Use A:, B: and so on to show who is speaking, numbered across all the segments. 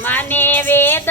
A: માને વેદ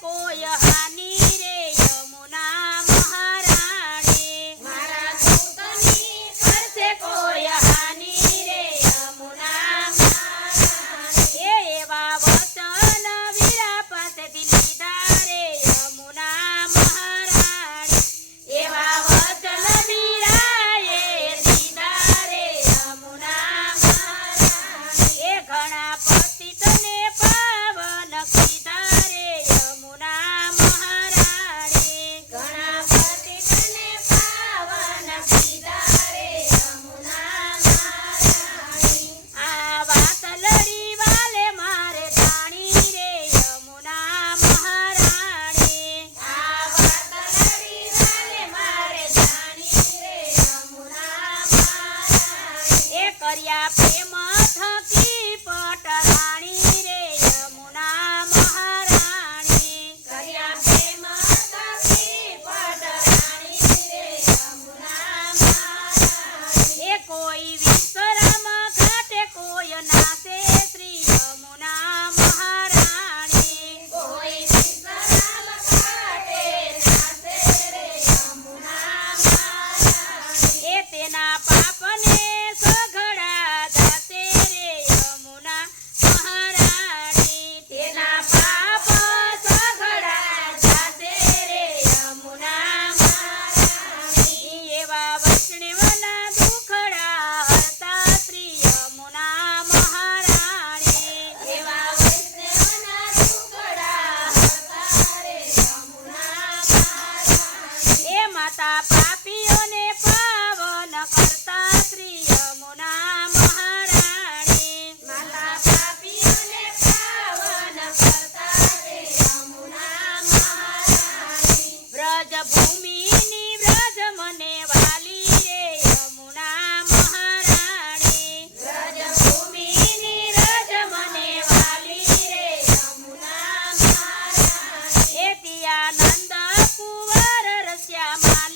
A: કોઈ my